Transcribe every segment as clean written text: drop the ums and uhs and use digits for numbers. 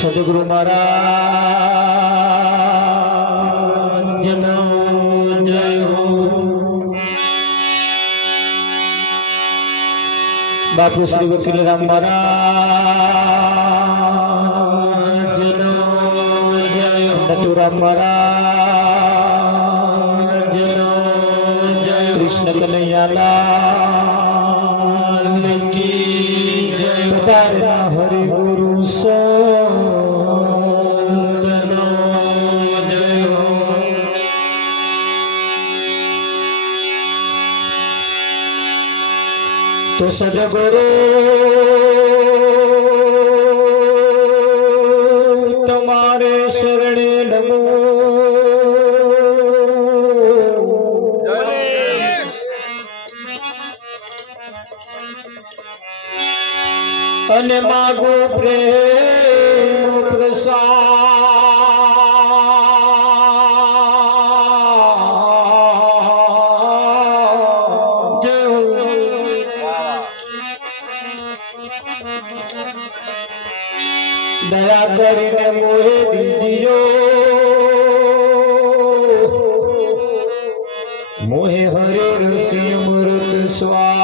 સદગુરુ મહારાજ જય હો। બાપુ શ્રી વકીલરામ મહારાજ જય હો। નટુરામ મહારાજ જય। કૃષ્ણ કનૈયાલાલ કી જય। તારા હરિ ગુરુ સો तो सदगुरु तुम्हारे शरणे नमो। अने मागो प्रेम प्रसाद। दया करीने मोहे दीजियो मोहे हरे रसी अमृत स्वाद।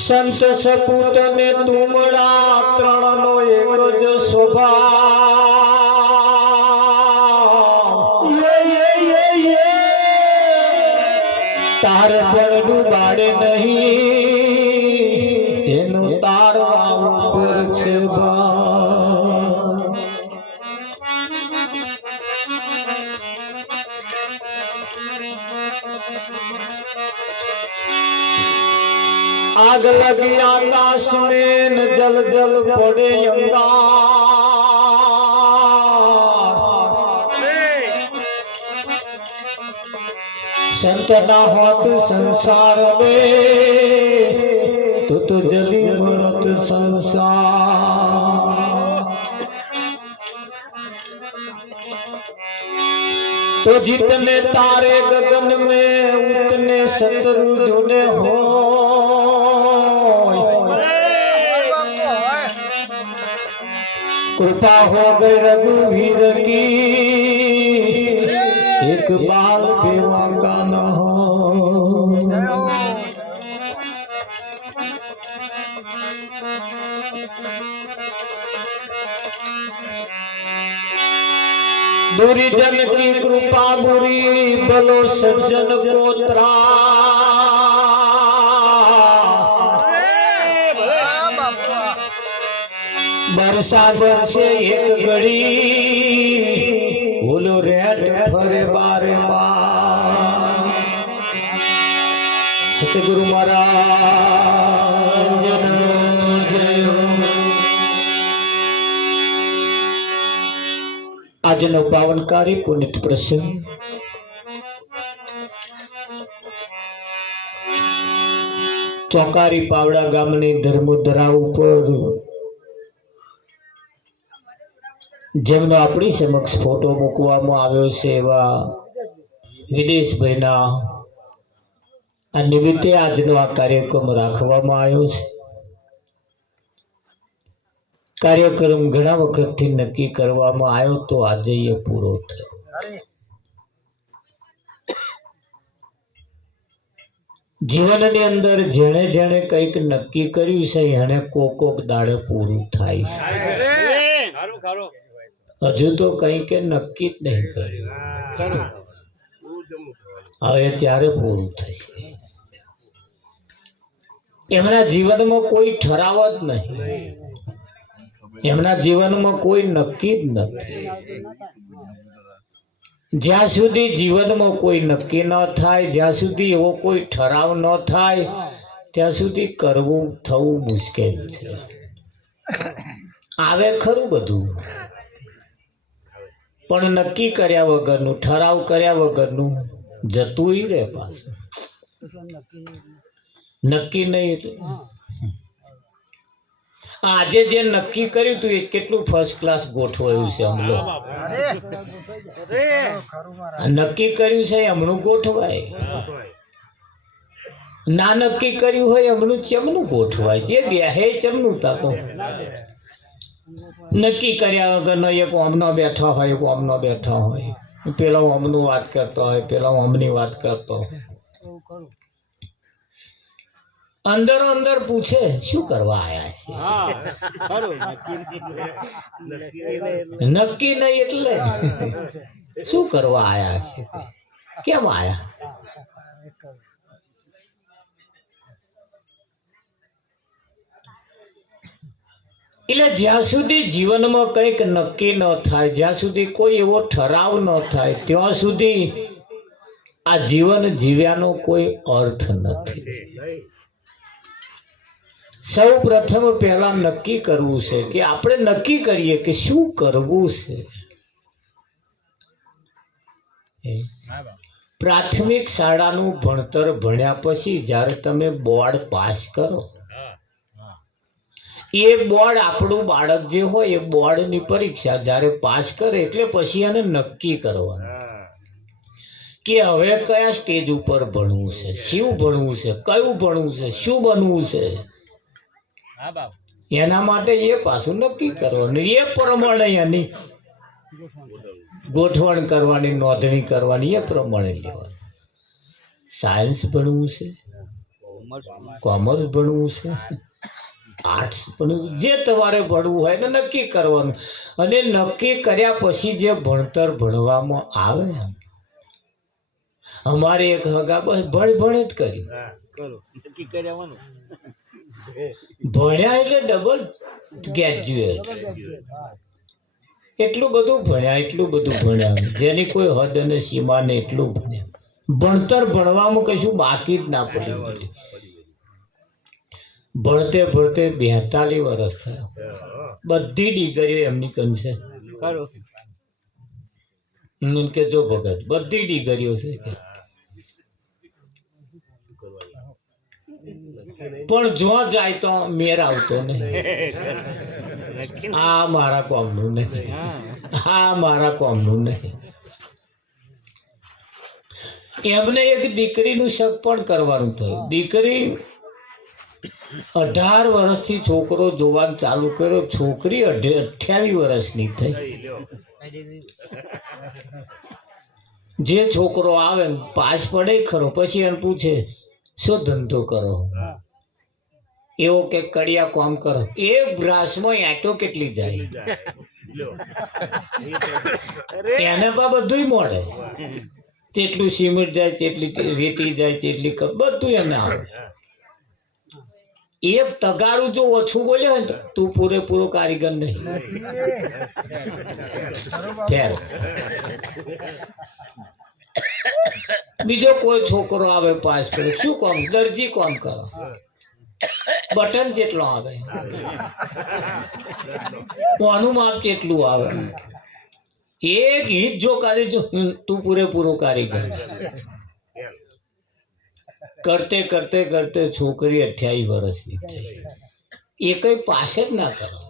संत सपूत ने तुमड़ा त्रण नो एक ज स्वभाव। तार पण डूबाड़े नहीं एनु तारवा ऊपर छे आग लगी आकाश में न जल जल पड़े अंगार। संत ना होत संसार में तो जली मरत संसार। तो जितने तारे गगन में उतने शत्रु जुने हो। कृपा हो गई रघुवीर की एक बाल बेवा का न हो। बुरी जन की कृपा बुरी भलो सज्जन को त्रास बरसा बरसे एक घड़ी बोलो रेट फरे बारे मास सतगुरु महाराज આજનો પાવનકારી પુનિત પ્રસંગ ચોકારી પાવડા ગામની ધર્મોધરા ઉપર જેમનો આપણી સમક્ષ ફોટો મૂકવામાં આવ્યો છે એવા વિદેશભાઈના આ નિમિત્તે આજનો આ કાર્યક્રમ રાખવામાં આવ્યો છે. કાર્યક્રમ ઘણા વખતથી નક્કી કરવામાં આવ્યો તો આજે એ પૂરો થયો. જીવનની અંદર જેણે જેણે કંઈક નક્કી કર્યું છે એને કોક દાડે પૂરું થાય છે. હજુ તો કંઈક નક્કી જ નહીં કર્યું, હવે ત્યારે પૂરું થશે. એમના જીવનમાં કોઈ ઠરાવ જ નહીં, એમના જીવનમાં કોઈ નક્કી જ નથી. જ્યાં સુધી જીવનમાં કોઈ નક્કી ન થાય, જ્યાં સુધી એવો કોઈ ઠરાવ ન થાય, ત્યાં સુધી કરવું થવું મુશ્કેલ છે. આવે ખરું બધું, પણ નક્કી કર્યા વગરનું, ઠરાવ કર્યા વગરનું જતું રહે પાછું. નક્કી નહીં એટલે આજે જે નક્કી કર્યું તું એ કેટલું ફર્સ્ટ ક્લાસ ગોઠવાયું છે. હમલો નક્કી કર્યું છે હમણું ગોઠવાય, ના નક્કી કર્યું હોય હમણું ચમનું ગોઠવાય. જે બેહે ચમનું તાકો નક્કી કર્યા વગરનો એક ઓમનો બેઠો હોય, એક ઓમનો બેઠો હોય, પેલો ઓમનું વાત કરતો હોય, પેલો ઓમની વાત કરતો હોય. અંદર અંદર પૂછે શું કરવા આયા છે? નક્કી નહીં એટલે શું કરવા આયા છે? કેમ આયા? એટલે જ્યાં સુધી જીવનમાં કંઈક નક્કી ન થાય, જ્યાં સુધી કોઈ એવો ઠરાવ ન થાય, ત્યાં સુધી આ જીવન જીવ્યાનો કોઈ અર્થ નથી. સૌ પ્રથમ પહેલા નક્કી કરવું છે કે આપણે નક્કી કરીએ કે શું કરવું છે. પ્રાથમિક શાળાનું ભણતર ભણ્યા પછી જ્યારે તમે બોર્ડ પાસ કરો, એ બોર્ડ આપણું બાળક જે હોય એ બોર્ડની પરીક્ષા જ્યારે પાસ કરે એટલે પછી એને નક્કી કરવાનું કે હવે કયા સ્ટેજ ઉપર ભણવું છે, શું ભણવું છે, કયું ભણવું છે, શું બનવું છે. એના માટે એ પાછું નક્કી કરવાનું, એ પ્રમાણે એની ગોઠવણ કરવાની, નોંધણી કરવાની, એ પ્રમાણે લેવાનું. સાયન્સ ભણવું છે, કોમર્સ ભણવું છે, આર્ટ્સ ભણવું, જે તમારે ભણવું હોય એને નક્કી કરવાનું. અને નક્કી કર્યા પછી જે ભણતર ભણવામાં આવે, અમારે એક હગા બસ ભણે જ કર્યું. ભણ્યા એટલે ડબલ ગ્રેજ્યુએટ, એટલું બધું ભણ્યા, એટલું બધું ભણ્યા, જેની કોઈ હદ અને સીમા ને એટલું ભણ્યા. ભણતર ભણવામાં કશું બાકી જ ના પડ્યું. ભણતે ભણતે 42 વર્ષ થયા, બધી ડિગ્રીઓ એમની કમશે કે જો ભગત બધી ડિગ્રીઓ છે કે, પણ જો જાય તો મેર આવતો નહીં. આ મારા કોમનું નહીં, આ મારા કોમનું નહીં. એમને એક દીકરીનું શક પણ કરવાનું થયું. દીકરી 18 વર્ષથી છોકરો જોવાનું ચાલુ કર્યો, છોકરી 28 વર્ષની થઈ. જે છોકરો આવે પાસ પડે ખરો, પછી એને પૂછે શું ધંધો કરો? એવો કે કડિયા કામ કરો. એ બ્રાસમાં આંટો કેટલી જાય? એને પણ બધું મળે, જેટલું સિમેન્ટ જાય તેટલી રેતી જાય તેટલી બધું એને આવે. એક તગારું જો ઓછું બોલ્યો હોય ને તું પૂરેપૂરો કારીગર નહીં. ફેર બીજો કોઈ છોકરો આવે પાસ કરે શું કામ, દરજી કામ કરો, બટન જેટલો આવે, કોનું માપ જેટલું આવે. એક હિત જો કરી જો તું પૂરેપૂરો કારીગર. કરતે કરતે કરતે છોકરી 28 વર્ષની થઈ, એ કઈ પાસે જ ના કરો.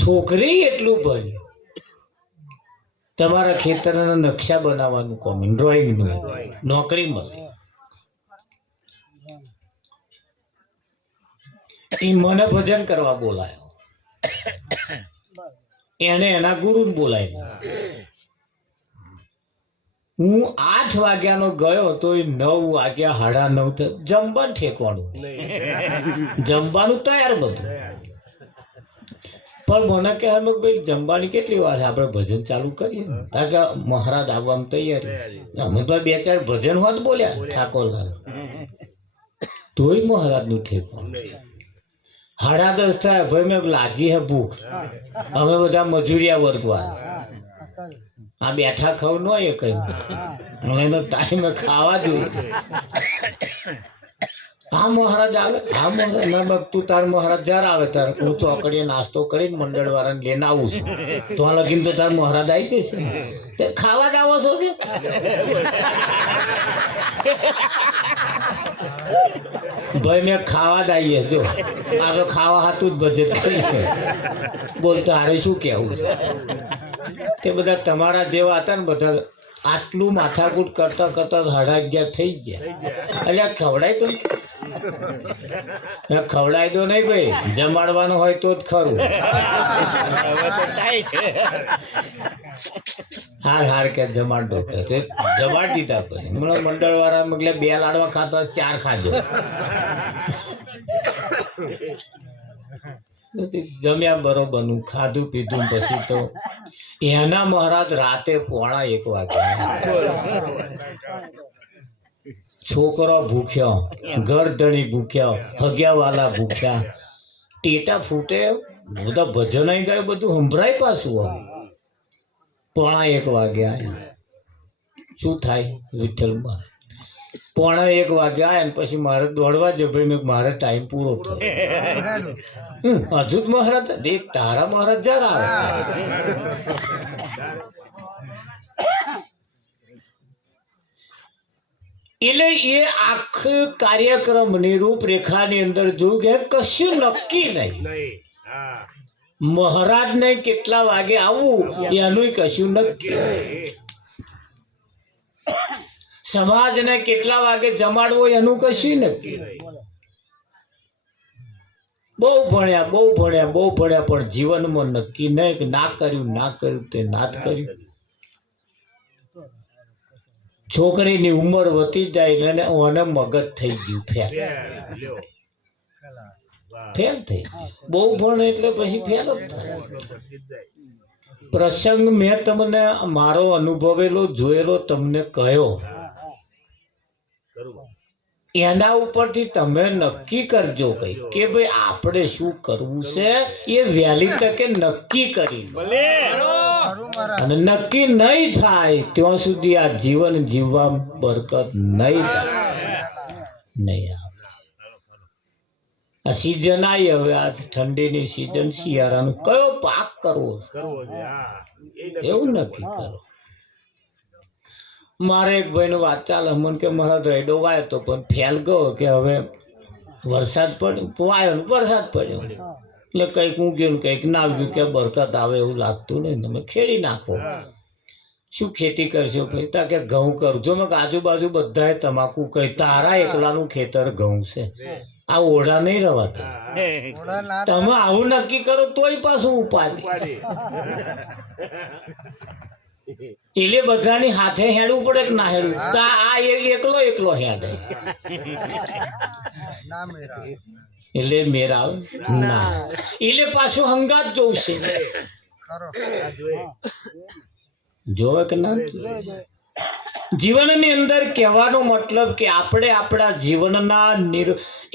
છોકરી એટલું ભણી તમારા ખેતરના નકશા બનાવવાનું કામ, ડ્રોઈંગનું નોકરી મળે. એ મને ભજન કરવા બોલાયો, એને એના ગુરુ બોલાય. હું 8 વાગ્યાનો ગયો તો એ 9 વાગ્યા 9:30 જમવાનું ઠેકવાનું, જમવાનું તૈયાર બધું. પણ મને કહે ભાઈ જમવાની કેટલી વાર છે, આપણે ભજન ચાલુ કરીએ. કારણ કે મહારાજ આવવામાં તૈયારી, અમે તો 2-4 ભજન હોત બોલ્યા ઠાકોરલાલ, તોય મહારાજનું ઠેકવાનું. 10:30 થાય, ભાઈ મેં લાગી હે ભૂખ, અમે બધા મજૂરિયા વર્ગવાળા, આ બેઠા ખાવું ન હોય કઈ, એનો ટાઈમે ખાવા જોઈએ. હા મહારાજ આવે, હા મહારાજ ના બાપ તું તાર મહારાજ જયારે આવે તારે હું ચોકડીએ નાસ્તો કરીને મંડળ વાળાને લઈને આવું છું, તો આ લગીને તો તાર મહારાજ આવી જશે. ખાવા જ આવો છો કે ભાઈ મેં ખાવા જ આવીએ, જો આ તો ખાવા હાથું જ બજેટ કરી બોલતો હારે શું કેવું તે બધા તમારા જેવા હતા ને બધા આટલું માથાકૂટ કરતા કરતા 11:30 થઈ ગયા. એટલે ખવડાય તો ખવડાય તો નહીં ભાઈ, જમાડવાનું હોય તો જ ખરું. હાર કે જમાડ દો કે જમાડ દીધા. પછી મંડળ વાળા એટલે 2 લાડવા ખાતા 4 ખાજો. જમ્યા બરોબરનું ખાધું પીધું. પછી તો એના મહારાજ રાતે 1:15 વાગ્યા, છોકરો ભૂખ્યો, ગરધણી ભૂખ્યો, હગ્યાવાલા ભૂખ્યા, ટેટા ફૂટે, બધા ભજન આવી ગયું, બધું સંભળાય પાછું. 1:15 વાગ્યા શું થાય વિઠ્ઠલમાં? 1:15 વાગ્યા આવ્યા ને પછી મારે દોડવા જ ભાઈ, મેં મારે ટાઈમ પૂરો થયો. હજુ જ મહારાજ દેખ તારા મહારાજ જરા આવે. એટલે એ આખું કાર્યક્રમની રૂપરેખાની અંદર જોયું કે કશું નક્કી નહીં. મહારાજને કેટલા વાગે આવવું એનું કશું નક્કી, સમાજને કેટલા વાગે જમાડવો એનું કશું નક્કી. બહુ ભણ્યા પણ જીવનમાં નક્કી નહીં કે ના કર્યું તે ના જ કર્યું. છોકરીની ઉંમર વધી જાય અને ઓને મગજ થઈ ગયું ફેલ થઈ ગયું. બહુ ભણે એટલે પછી ફેલ જ થાય. પ્રસંગ મેં તમને મારો અનુભવેલો જોયેલો તમને કહ્યો, એના ઉપરથી તમે નક્કી કરજો કઈ કે ભાઈ આપણે શું કરવું છે. એ વહેલી તકે નક્કી કરી અને નક્કી નહીં થાય ત્યાં સુધી આ જીવન જીવવા બરકત નહીં થાય. આ સિઝન આવી, હવે આ ઠંડીની સિઝન, શિયાળાનું કયો પાક કરવો એવું નક્કી કરો. મારે એક ભાઈનો વાત ચાલે, મને કે મારા રેડો વાયો તો પણ ફેલ ગયો કે હવે વરસાદ પડ્યો, વાયો વરસાદ પડ્યો એટલે કંઈક ઊંઘ્યું કંઈક ના આવ્યું કે બરકત આવે એવું લાગતું નહીં, તમે ખેડી નાખો. શું ખેતી કરશો ભાઈ? તા કે ઘઉં કરજો. મેં આજુબાજુ બધાએ તમાકુ કહી, તારા એકલાનું ખેતર ઘઉં છે, આ ઓઢા નહીં રવાતા. તમે આવું નક્કી કરો તોય પાછું ઉપાધિ. એટલે બધાની હાથે હેડવું પડે કે ના હેડવું? આ એકલો હેડે એટલે મેરા ના, એટલે પાછું હંગાત જોઉં છે. જોવે કે ના જીવનની અંદર કહેવાનો મતલબ કે આપણે આપણા જીવનના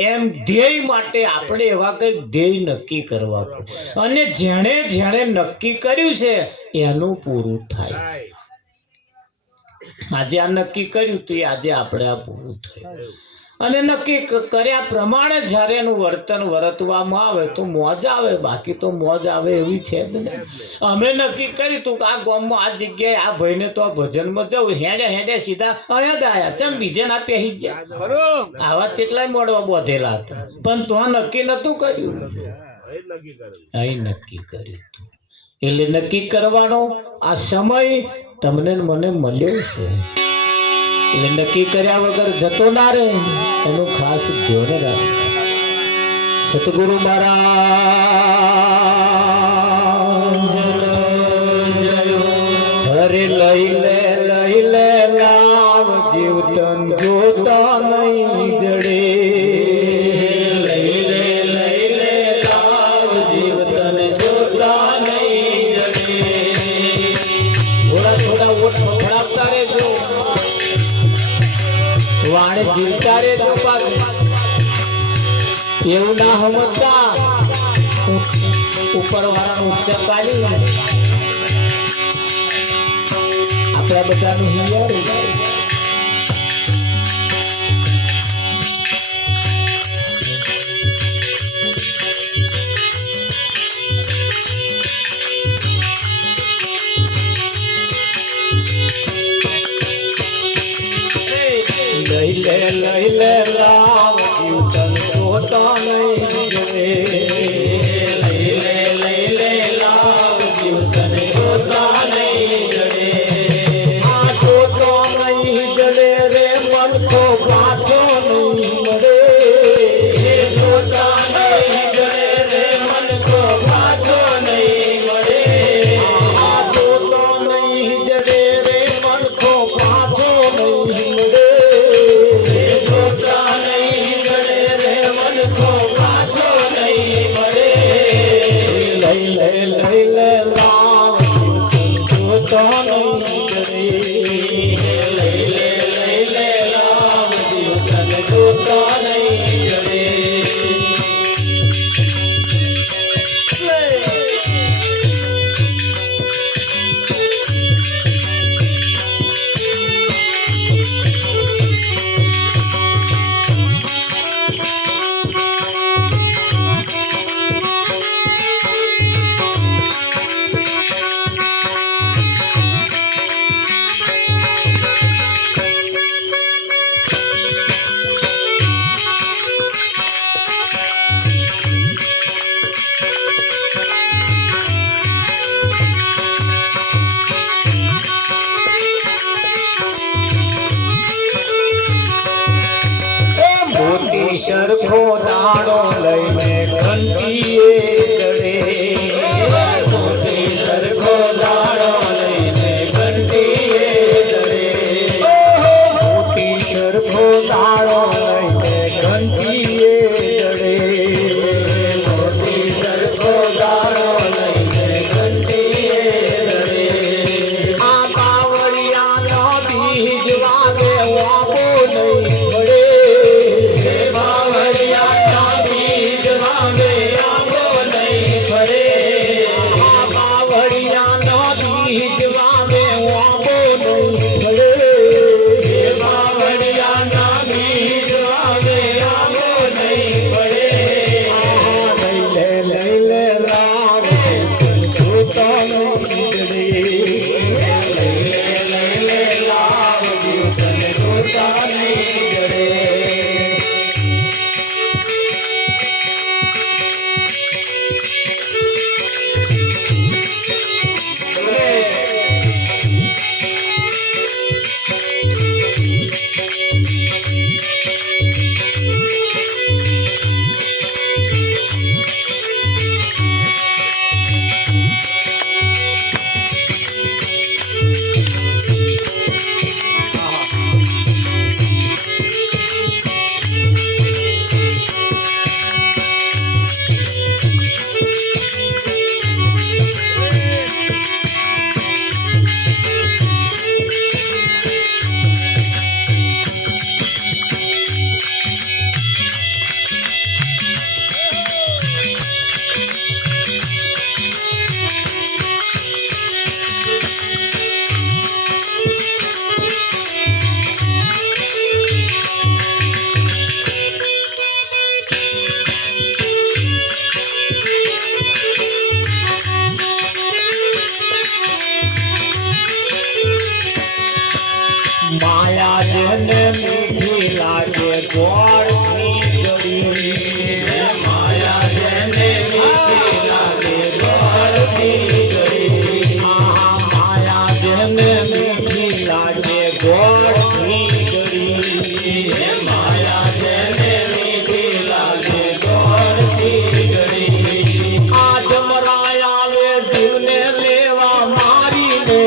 એમ ધ્યેય માટે આપણે એવા કંઈક ધ્યેય નક્કી કરવા પડે અને જેણે જેણે નક્કી કર્યું છે એનું પૂરું થાય. આજે આ નક્કી કર્યું તો આજે આપણે આ પૂરું થયું અને નક્કી કર્યા પ્રમાણે જ્યારે એનું વર્તન વર્તવામાં આવે તો મોજ આવે, બાકી તો મોજ આવે એવી છે જ ને. અમે નક્કી કર્યું તું કે આ ગામમાં આ જગ્યાએ આ ભાઈને તો આ ભજનમાં જવું, હેડે હેડે સીધા અહીંયા જ આવ્યા, ચમ બીજે ના પહેરી ગયા. આવા કેટલાય મોડવા બોધેલા હતા, પણ તો નક્કી નતું કર્યું, અહીં નક્કી કર્યું હતું. એટલે નક્કી કરવાનો આ સમય તમને મને મળ્યો છે. એટલે નક્કી કર્યા વગર જતો ના રહે એનું ખાસ ધ્યાન રાખો. સતગુરુ મહારાજ હરે લઈ લે લાવ જીવ તન જોતા નહીં જડે. લઈ લે લાવ જીવ તન જોતા નહીં જડે. થોડા થોડા ઓઠ પકડાવતા રહેજો, વાણે જીવતા રે એવું ના સમજતા ઉપર વાળાનું ઉચ્ચર પાડી આપણા બધાનું હિયાર. લઈ લે લાવ જીવ તન જોતા નહીં જડે. લઈ લે લાવ જીવ તન જોતા નહીં જડે. આ જોતો નહીં જડે રે મન તો પાછો નહીં મળે. જોતા નહીં જડે રે મન તો પાછો નહીં મળે. આ જોતો નહીં જડે રે મન તો પાછો નહીં મળે. લઈ લે લાવ જોતા નહીં જડે. લઈ લે લાવ જીવન જોતા નહીં જડે. સરખો દાડો લઈને ઘંટીએ ચડે. સરખો દાડો લઈને ઘંટીએ ચડે. સરખો દાડો લઈને ઘંટીએ ચડે. સરખો દાડો લઈને ઘંટીએ ચડે. આ કાવડિયાનો બીજ વાગે વાપો નહીં પડે. માયા જેને મીઠી લાગે ગોળની ગળી માયા જેને મીઠી લાગે ગોળની ગળી માયા જેને મીઠી લાગે ગોળની ગળી માયા જેને મીઠી લાગે ગોળની ગળી આ જમરાય આવે જીવને લેવા મારીને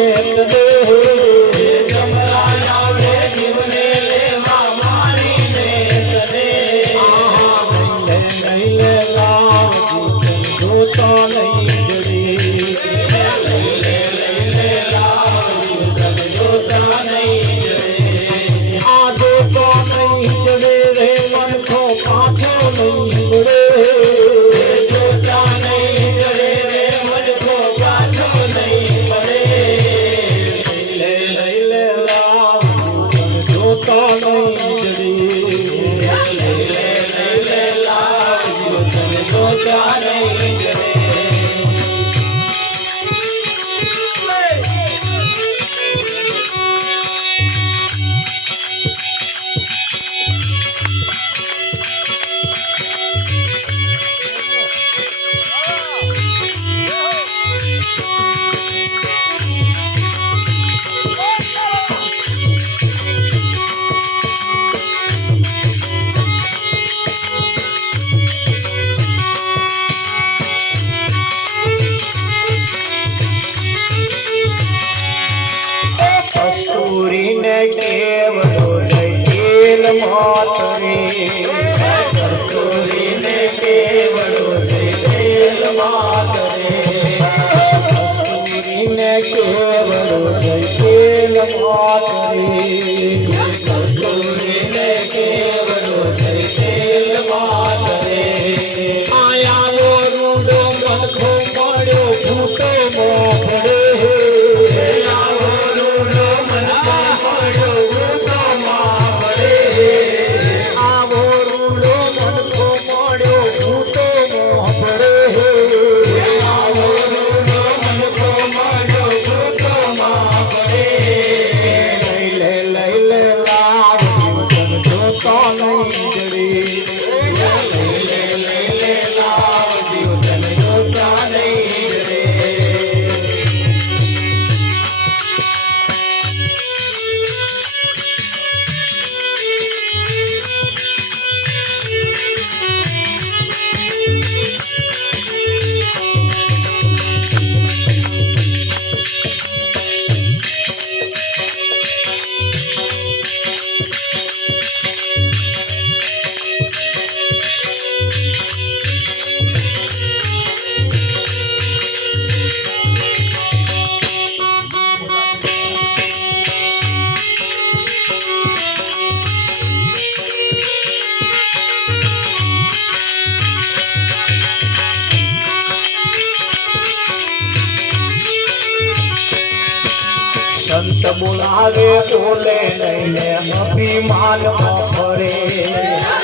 સંત બોલાવે બોલે લઈને અભિમાનમાં ફરે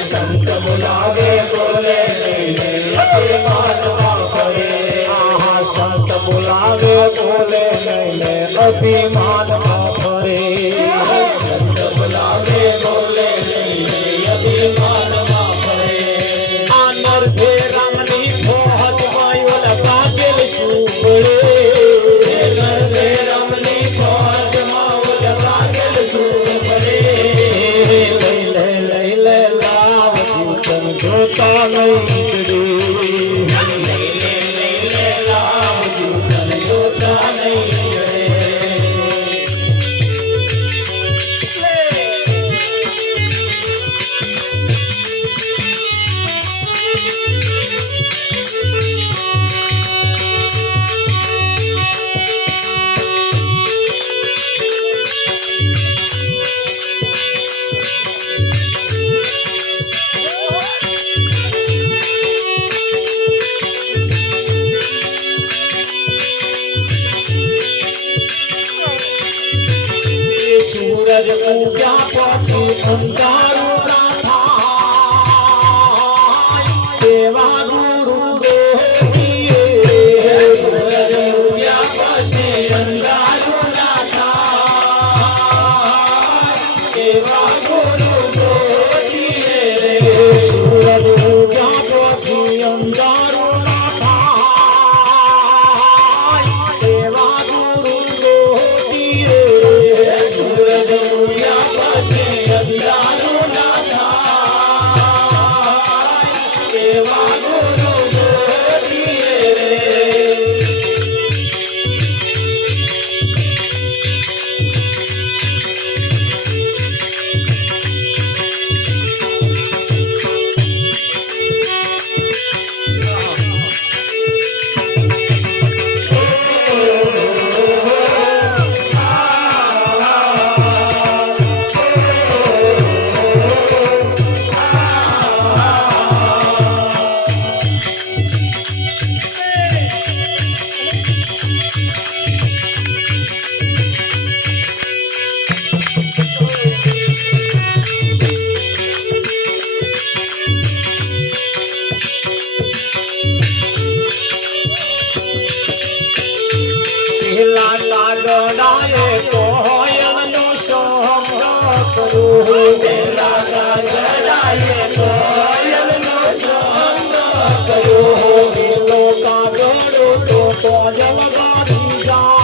સંત બોલાવે બોલે લઈને અભિમાનમાં ફરે સંત બોલાવે બોલે લઈને અભિમાનમાં ફરે સંત બોલાવે બોલે લઈને અભિમાનમાં ફરે આ નરભે રામની ફોજ વાયોલ કાગેલ સુબળે નરભે રામની ફોજ માવલ કાગેલ સુબળે લઈ લે લાવ જીવન જોતા નહીં લે લાવ જીવન જોતા નહીં सूरज पूजा पछी अंधारू ना थाय सेवा गुरु देविए सूरज पूजा पछी अंधारू ना थाय ગગનાએ કોયલનો સંગ કર્યો વેલા ગગનાએ કોયલનો સંગ કર્યો વેલો કાગડો તો કોયલ ગાડી જાય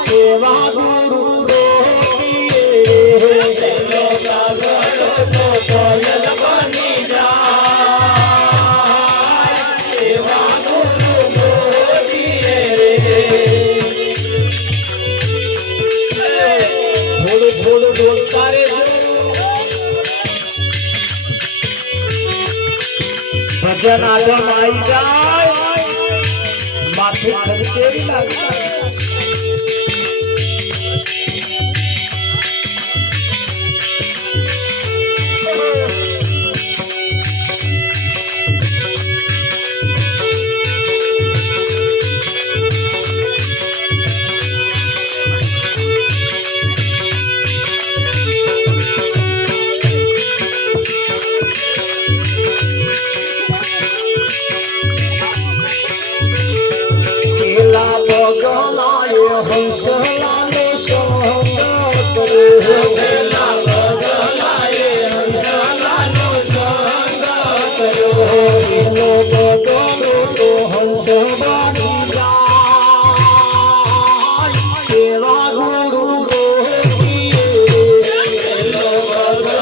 સેવા ગુરુ વેલો કાગડો તો કોયલ બની જાય સેવા ગુરુ થોડું બોલતા રે ભજન આગળ આવી જાય માથું ખડકેરી લાગે હંસલાનો સંગ કર્યો વેલા ગગનાએ હંસલાનો સંગ કર્યો વેલો ગગનો તો હંસ બની જાય સેવા ગુરુ ગોપીએ વેલો ગગનો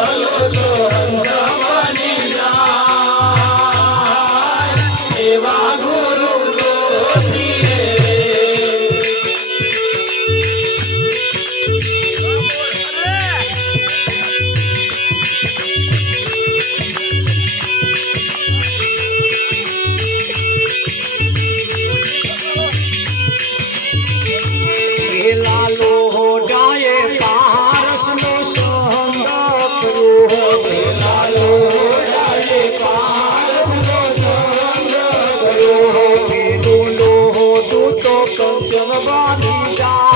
તો હંસ બની જાય સેવા ગુરુ ગોપીએ લાલો જાય પારસનો સંગ કર્યો લાલો જાય પારસનો સંગ કર્યો વેલો દૂતો કંચન બાંધી જાય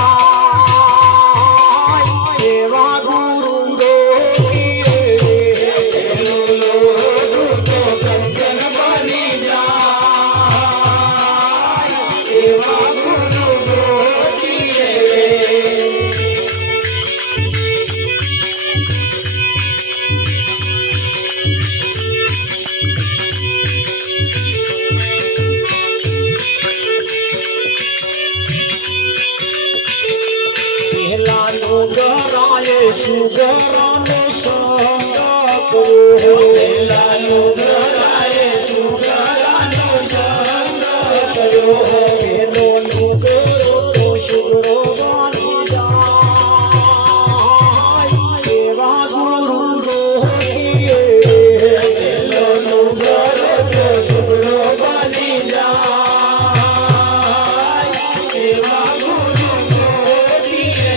સેવા ગુરુ ગોપીએ વેલો દૂતો કંચન બાંધી જાય સેવા ગુરુ ગોપીએ સુગરાનો સંગ કર્યો વેલાનો ગરાએ સુગરાનો સંગ કર્યો વેલો નુગરો તો સુગરો બની જાય સેવા ગુરુ ગોપીએ વેલો નુગરો તો સુગરો બની જાય સેવા ગુરુ ગોપીએ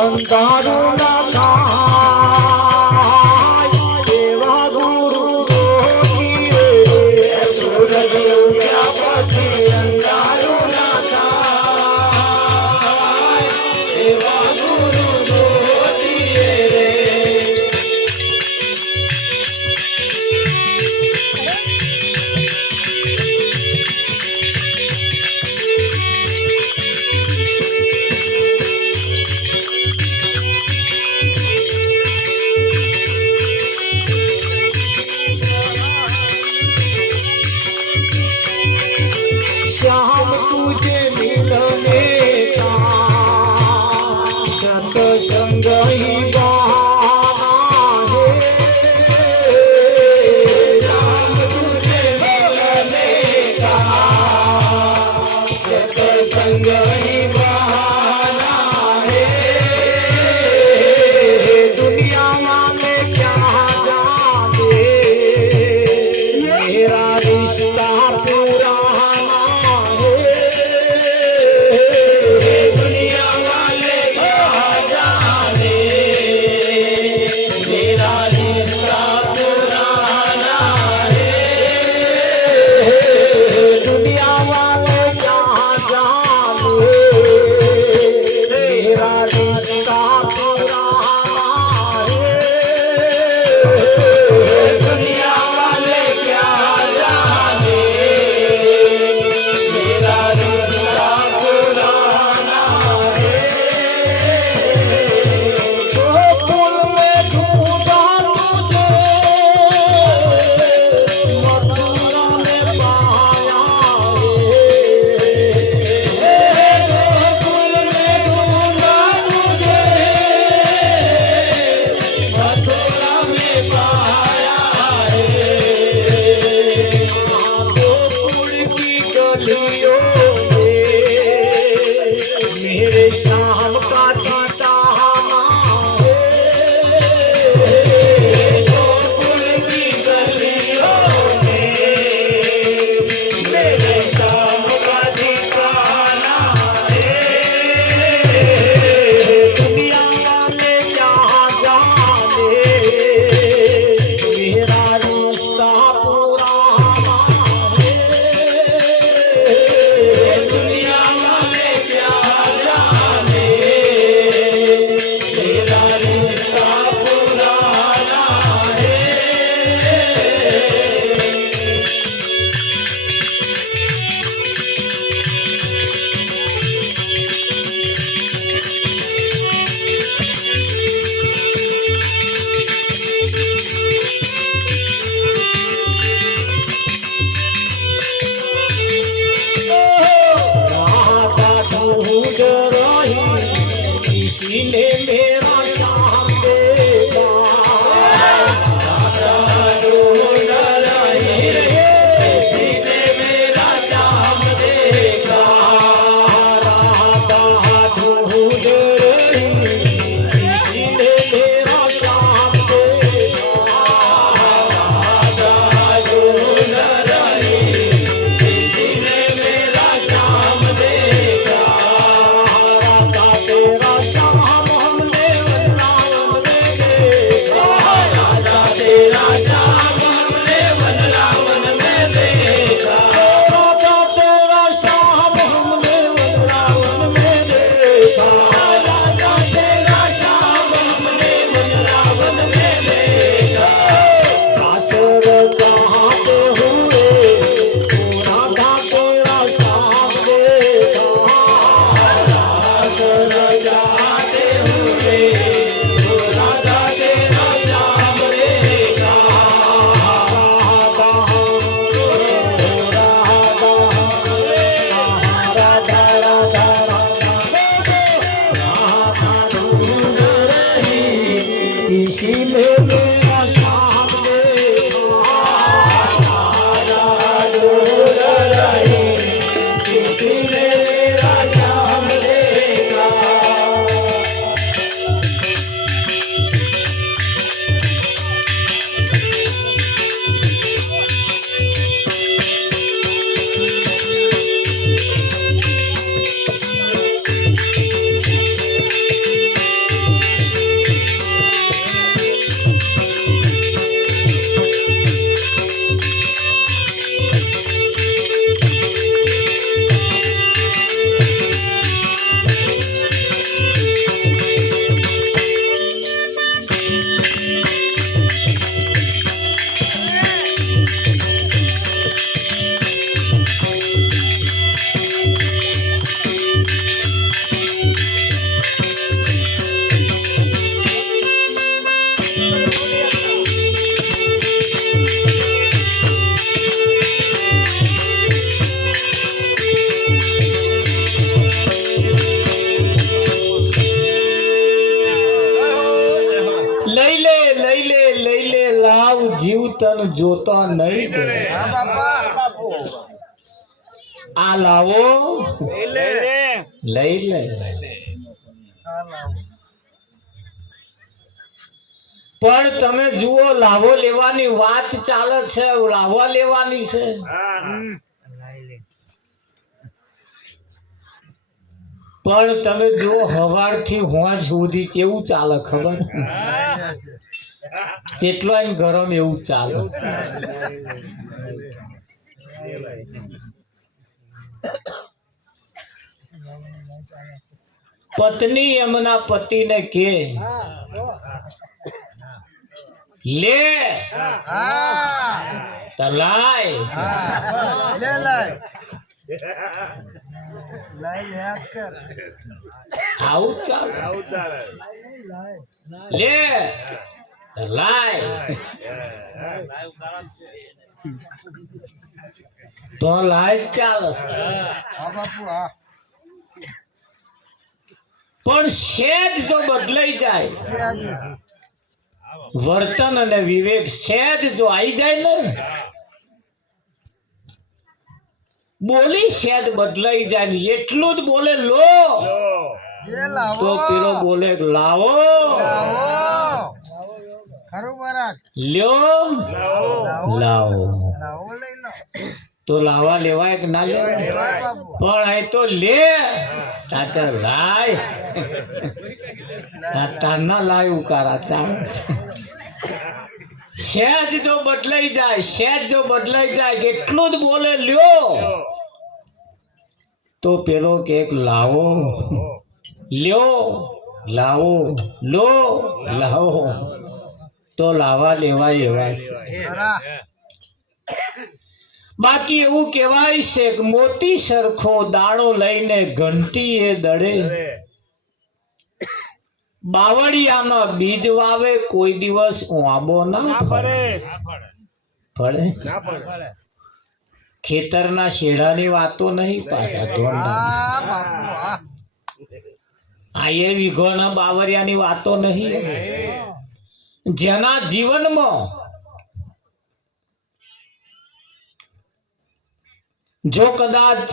અંધારું ના થાય સેવા ગુરુ ગોપીએ સૂરજ ઉગ્યા પછી અંધારું ના થાય સેવા ગુરુ ગોપીએ रिश्ता पुराना दुनिया वाले क्या जाने मेरा रिश्ता पुराना है दुनिया वाले क्या जाने मेरा रिश्ता मेरे शाम का जीता की गलियों में मेरे शाम का ठिकाना है दुनिया वाले क्या जाने मेरा रिश्ता पुराना है दुनिया वाले क्या जाने मेरा रिश्ता पुराना है किसी ने मेरा शाम देखा किसी ने मेरा शाम देखा ढूंढ रही किसी ने मेरा शाम देखा ढूंढ रही किसी ने मेरा शाम देखा तेरा शाम हमने वृंदावन में देखा राजा तेरा शाम हमने वृंदावन में देखा राजा तेरा शाम हमने वृंदावन में देखा राजा तेरा शाम हमने वृंदावन में देखा कासर कहाँ पे हुए राधा तेरा शाम देखा जाते हुए राधा तेरा शाम देखा राधा राधा ढूंढ रही किसी ने मेरा शाम देखा ढूंढ रही किसी ने मेरा शाम देखा જીવતન જોતા નહીં આ લાવો લઈ લે પણ તમે જુઓ લાવો લેવાની વાત ચાલે છે, લાવવા લેવાની છે. પણ તમે જુઓ હવારથી હોંજ સુધી કેવું ચાલે ખબર? કેટલો ગરમ એવું ચાલે. પત્ની એમના પતિને કે લે તલાય આવું ચાલે લે લાય તો લાય ચાલે. પણ સેજ જો બદલાઈ જાય વર્તન અને વિવેક, સેજ જો આવી જાય ને, બોલી સેજ બદલાઈ જાય ને, એટલું જ બોલે લો તો પેલો બોલે લાવો, લ્યો લાવો. તો લાવા લેવાય કે ના લેવાય? પણ અહીં તો લે લાય તારના લાય ઉકારા ચાલ. સહેજ જો બદલાઈ જાય, સહેજ જો બદલાઈ જાય એટલું જ બોલે લ્યો તો પેલો કે લાવો, લ્યો લાવો, લો લાવો. તો લાવા લેવાય એવા છે. બાકી એવું કહેવાય છે કે મોતી સરખો દાણો લઈને ઘંટી એ દડે, બાવળિયામાં બીજ વાવે કોઈ દિવસ આંબો ના પડે. ખેતરના શેડાની વાતો નહીં પાછા આ એ વીઘોના બાવળિયાની વાતો નહીં. જેના જીવનમાં જો કદાચ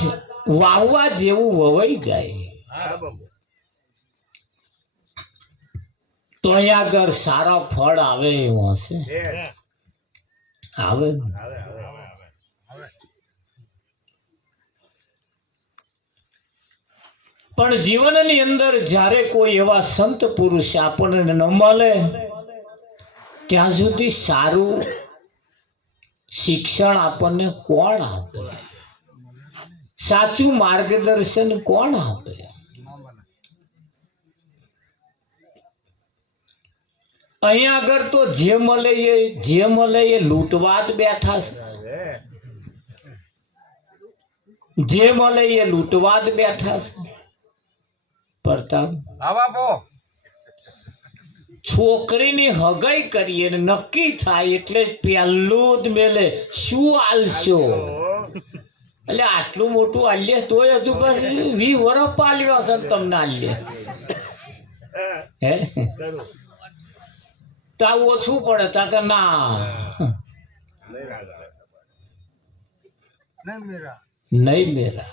વાવવા જેવું વવાઈ જાય તો અહીંયા આગળ સારા ફળ આવે એવું હશે. આવે પણ જીવનની અંદર જ્યારે કોઈ એવા સંત પુરુષ આપણને ન મળે ત્યાં સુધી સારું શિક્ષણ આપણને કોણ આપે? સાચું માર્ગદર્શન કોણ આપે? અહીંયા આગળ તો જે મળે એ લૂંટવા જ બેઠા છે. જે મળે એ લૂંટવા જ બેઠા છે. પ્રતાપ છોકરીની હગાઈ કરીએ ને નક્કી થાય એટલે પહેલું જ મેલે શું આલશો? એટલે આટલું મોટું આલ્ય તોય હજુ પછી 20 વર્ષ પાલ્યો હશે તમને આલ્ય. હે તો આવું ઓછું પડે તા કે ના નહીં મેરા.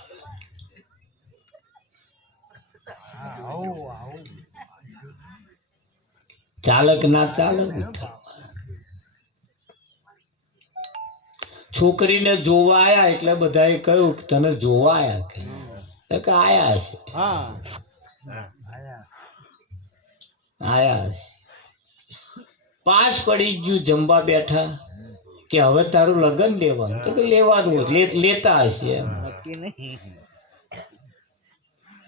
ચાલક ના ચાલક છોકરીને જોવા આયા એટલે બધાએ કહ્યું કે તને જોવા આયા કે આયા છે. આયા છે. પાસ પડી ગયું, જમવા બેઠા કે હવે તારું લગ્ન લેવાનું, તો લેવાનું લેતા હશે.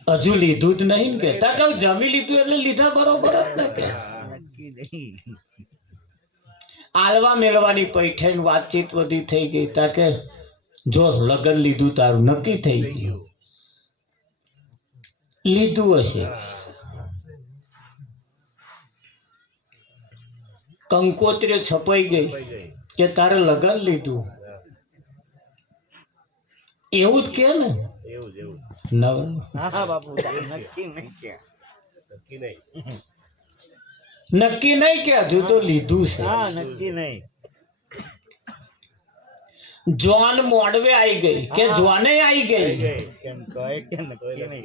હજુ લીધું જ નહીં ને કે જમી લીધું એટલે લીધા બરોબર જ ને કે આલવા મેળવાની પૈઠણ વાતચીત બધી થઈ ગઈ. તાકે જો લગ્ન લીધું તારું નક્કી થઈ ગયું, લીધું હશે. કંકોત્રી છપાઈ ગઈ કે તારે લગ્ન લીધું, એવું જ કે ને નક્કી નહીં કે હજુ તો લીધું છે. જોન મોડવે આવી ગઈ કે જોને આવી ગઈ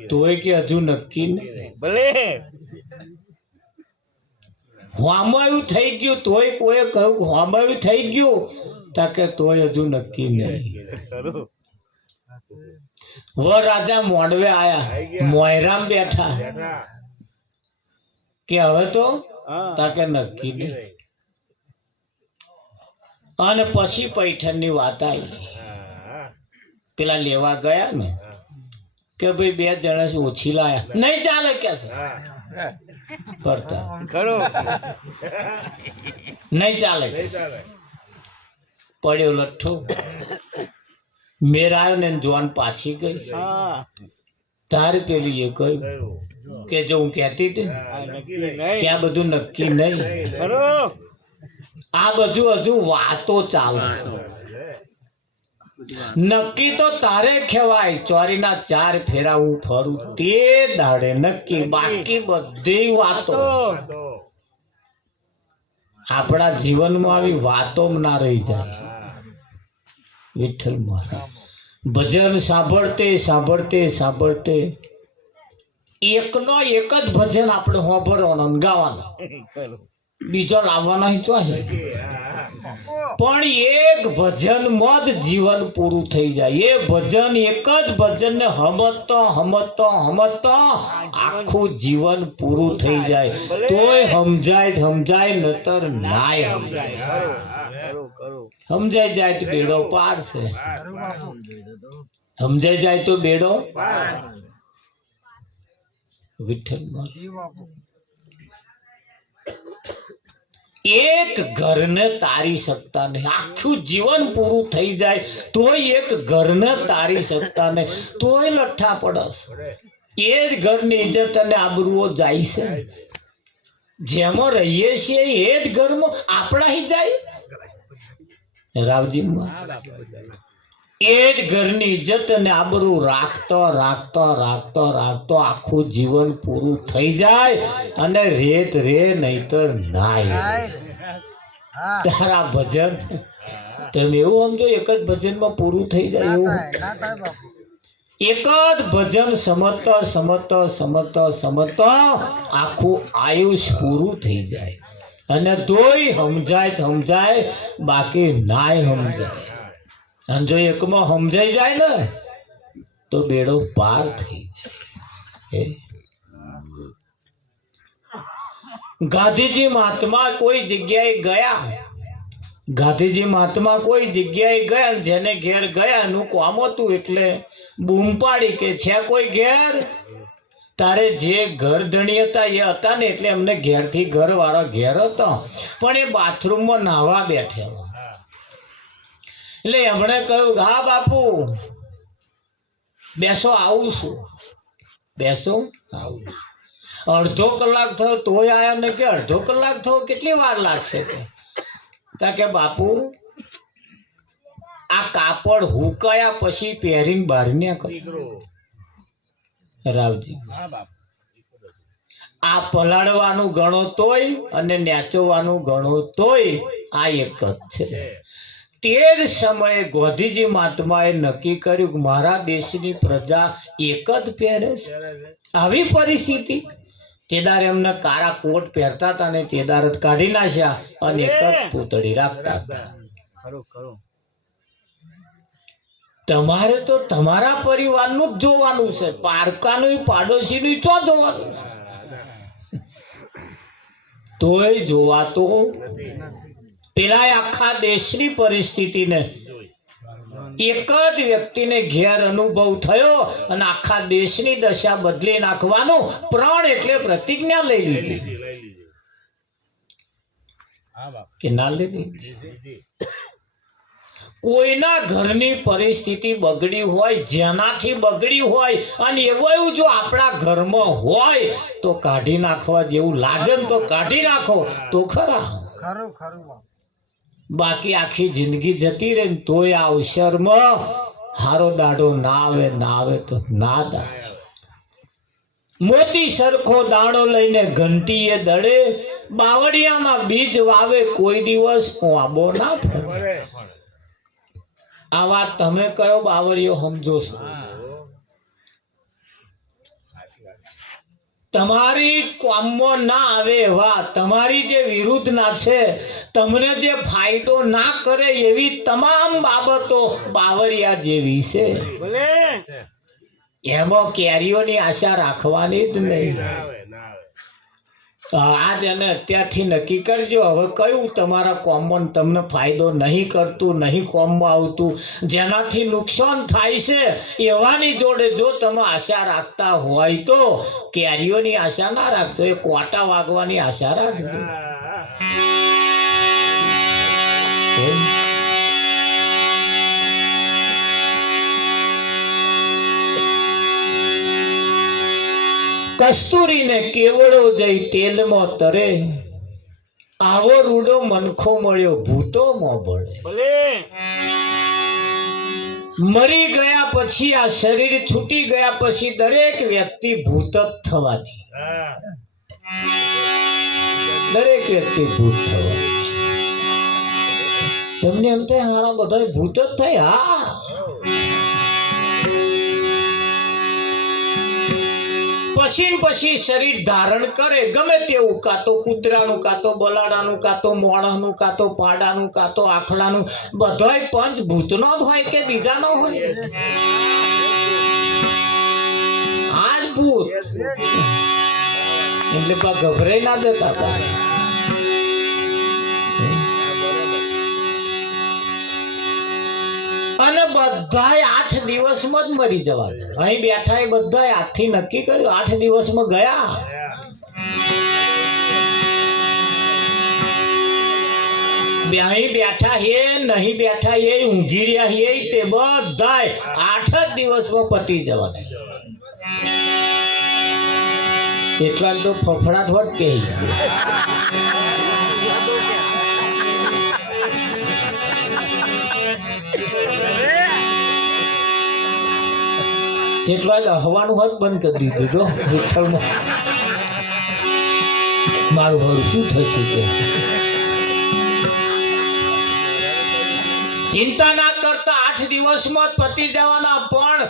તોય કે હજુ નક્કી નહીં. ભલે હોમાયું થઈ ગયું તોય કોઈ કહ્યું કે હોમાયું થઈ ગયું તાકે તોય હજુ નક્કી નહીં. રાજા મોડવે આયા, મોયરામ બેઠા કે હવે તો તાકે નક્કી નહીં. અને પછી પૈઠણની વાત આવી. પેલા લેવા ગયા ને કે ભાઈ 2 જણા ઓછી લાયા, નહીં ચાલે કે કરતા નહીં ચાલે. પડ્યો લઠ્ઠો મેર આવ્યો ને જોન પાછી ગઈ. તારે પેલી એ કહ્યું કે જો હું કહેતી હતી કે આ બધું નક્કી નહીં, આ બધું હજુ વાતો ચાલે. નક્કી તો તારે કહેવાય ચોરીના 4 ફેરા હું ફરું તે દાડે નક્કી, બાકી બધી વાતો. આપણા જીવનમાં આવી વાતો ના રહી જાય. વિઠ્ઠલ મહારાજ ભજન સાંભળતે સાંભળતે સાંભળતે એકનો એક જ ભજન આપણે સાંભળવાનો ગાવાનો, બીજો લાવવાનો તો પણ એક ભજનમાં જ જીવન પૂરું થઈ જાય. એ ભજન એક જ ભજન ને હમતો હમતો હમતો આખું જીવન પૂરું થઈ જાય. તોય સમજાય નતર નાય સમજાય. સમજાઈ જાય તો બેડો પાર છે, સમજાઈ જાય તો બેડો. વિઠ્ઠલ એક ઘરને તારી શકતા નહીં. આખું જીવન પૂરું થઈ જાય તોય એક ઘરને તારી શકતા નહીં, તોય લઠ્ઠા પડસ. એ જ ઘરની ઇજ્જત અને આબરૂઓ જાય છે. જેમાં રહીએ છીએ એ જ ઘરમાં આપણા હી જાય. રાવજી એ જ ઘરની ઇજ્જત અને આબરૂ રાખતો રાખતો રાખતો રાખતો આખું જીવન પૂરું થઈ જાય અને રેત રે નહીતર નાય. તારા ભજન તમે એવું સમજો એક જ ભજનમાં પૂરું થઈ જાય એવું? એક જ ભજન સમજતો સમજતો સમજતો સમજતો આખું આયુષ્ય પૂરું થઈ જાય અને તોય સમજાય બાકી નાય સમજાય. અને જો એકમાં સમજાઈ જાય ને તો બેડો પાર થઈ જાય. ગાંધીજી મહાત્મા કોઈ જગ્યાએ ગયા, ગાંધીજી મહાત્મા કોઈ જગ્યાએ ગયા, જેને ઘેર ગયા એનું કામ હતું એટલે બૂમ પાડી કે છે કોઈ ઘેર? તારે જે ઘર ધણી હતા એ હતા ને એટલે એમને ઘેરથી ઘરવાળા ઘેર હતો પણ એ બાથરૂમમાં નાહવા બેઠેલો. એટલે એમણે કહ્યું હા બાપુ બેસો આવું છું, બેસો આવું. અડધો કલાક થયો તોય આવ્યા ને કે અડધો કલાક થયો કેટલી વાર લાગશે કે બાપુ આ કાપડ હુકાયા પછી પહેરીને બહાર નીકળો. રાવજી આ પલાળવાનું ગણો તોય અને નેચોવાનું ગણો તોય આ એક જ છે. તે જ સમયે ગાંધીજી મહાત્માએ નક્કી કર્યું કે મારા દેશની પ્રજા એક જ પહેરે છે. આવી પરિસ્થિતિ તેદાર એમને કાળા કોટ પહેરતા હતા ને તેદાર જ કાઢી નાખ્યા અને એક જ પૂતળી રાખતા હતા. તમારે તો તમારા પરિવારનું જ જોવાનું છે, પારકાનું પાડોશીનું ચો જોવાનું છે? તોય જોવાતો પેલા આખા દેશની પરિસ્થિતિને એક જ વ્યક્તિને ઘેર અનુભવ થયો અને આખા દેશની દશા બદલી નાખવાનું પ્રણ એટલે પ્રતિજ્ઞા લઈ લીધી કે ના લીધી. કોઈના ઘરની પરિસ્થિતિ બગડી હોય, જેનાથી બગડી હોય અને એવું જો આપણા ઘરમાં હોય તો કાઢી નાખવા જેવું લાગે ને તો કાઢી નાખો તો ખરા. બાકી આખી જિંદગી જતી રહે તોય આ અવસરમાં હારો દાડો ના આવે તો ના દાડે. મોતી સરખો દાણો લઈને ઘંટીએ દડે, બાવળિયામાં બીજ વાવે કોઈ દિવસ આંબો ના ફરે. આ વાત તમે કયો બાવળિયો સમજો છો? તમારી કામમાં ના આવે એવા, તમારી જે વિરુદ્ધના છે, તમને જે ફાયદો ના કરે એવી તમામ બાબતો બાવરિયા જેવી છે. એમાં કેરીઓની આશા રાખવાની જ નહીં. આજ અને અત્યારથી નક્કી કરજો, હવે કયું તમારા કોમમાં તમને ફાયદો નહીં કરતું, નહીં કોમમાં આવતું, જેનાથી નુકસાન થાય છે એવાની જોડે જો તમે આશા રાખતા હોય તો કેરીઓની આશા ના રાખજો, એ કોટા વાગવાની આશા રાખજો. કસ્તુરીને કેવડો જઈ તેલમાં તરે, આવો રૂડો મનખો મળ્યો ભૂતોમાં ભળે. મરી ગયા પછી, આ શરીર છૂટી ગયા પછી દરેક વ્યક્તિ ભૂત જ થવાથી, દરેક વ્યક્તિ ભૂત થવાની. તમને એમ થાય હારા બધા ભૂત જ થાય? હા, પછી શરીર ધારણ કરે ગમે તેવું, કાં તો કૂતરાનું, કાં તો બલાડાનું, કાં તો મોણસનું, કાં તો પાડાનું, કાં તો આખલાનું, બધાય પંચ ભૂતનો જ હોય કે બીજાનો હોય? આજ ભૂત એટલે ગભરાઈ ના જતા. અને બધાય 8 દિવસમાં જ મરી જવા. અહીં બેઠા એ બધાય આજથી નક્કી કર્યું 8 દિવસમાં ગયા. અહીં બેઠા હે નહીં બેઠા એ ઊંઘી રહ્યા હે તે બધાય 8 જ દિવસમાં પતી જવાના. કેટલાક તો ફફડાટ હોત કહી જેટલા હવાનું હોત બંધ કરી દીધું. જો વિઠ્ઠલમાં મારું ઘર શું થશે કે ચિંતા ના કરતા 8 દિવસમાં જ પતી જવાના. પણ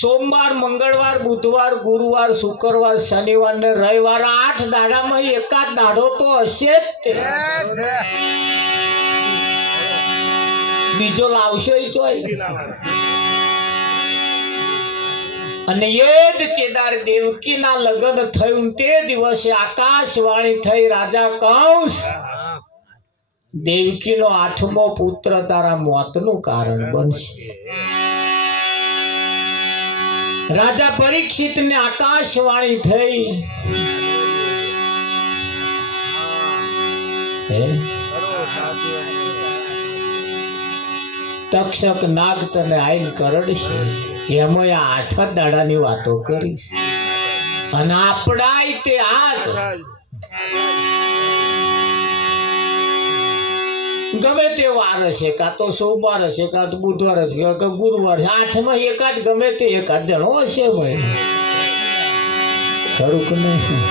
સોમવાર, મંગળવાર, બુધવાર, ગુરુવાર, શુક્રવાર, શનિવાર ને રવિવાર 8 દાડામાં એકાદ દાડો તો હશે જ. બીજો લાવશો ઈ ચોય. અને એ જ કેદાર દેવકીના લગ્ન થયું તે દિવસે આકાશવાણી થઈ, રાજા કંસ, દેવકીનો 8મો પુત્ર તારા મોતનું કારણ બનશે. રાજા પરીક્ષિતને આકાશવાણી થઈ, તક્ષક નાગ તને આઈન કરડશે. એમાં 8 દાડાની વાતો કરીશ. અને આપડાય તે આજ ગમે તે વાર હશે, કાં તો સોમવાર હશે, કાં તો બુધવાર હશે, કાં તો ગુરુવાર, 8માં એકાદ ગમે તે એકાદ જણો હશે. ભાઈ ખરું કે નહીં?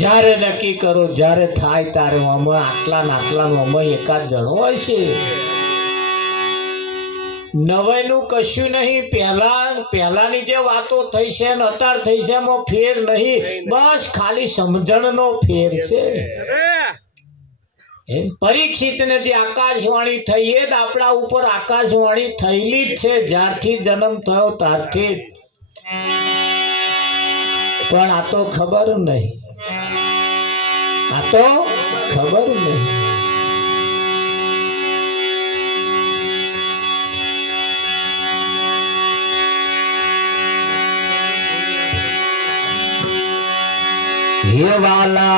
જ્યારે નક્કી કરો, જ્યારે થાય તારે અમે આટલાનું અમે એકાદ જણો હશે. નવાઈનું કશું નહીં. પહેલાની જે વાતો થઈ છે ને અત્યારે થઈ છે એમાં ફેર નહીં. બસ ખાલી સમજણનો ફેર છે. પરીક્ષિતને જે આકાશવાણી થઈ એ જ આપણા ઉપર આકાશવાણી થયેલી જ છે, જ્યારથી જન્મ થયો ત્યારથી. પણ આ તો ખબર નહીં, આ તો ખબર નહીં. હે વાલા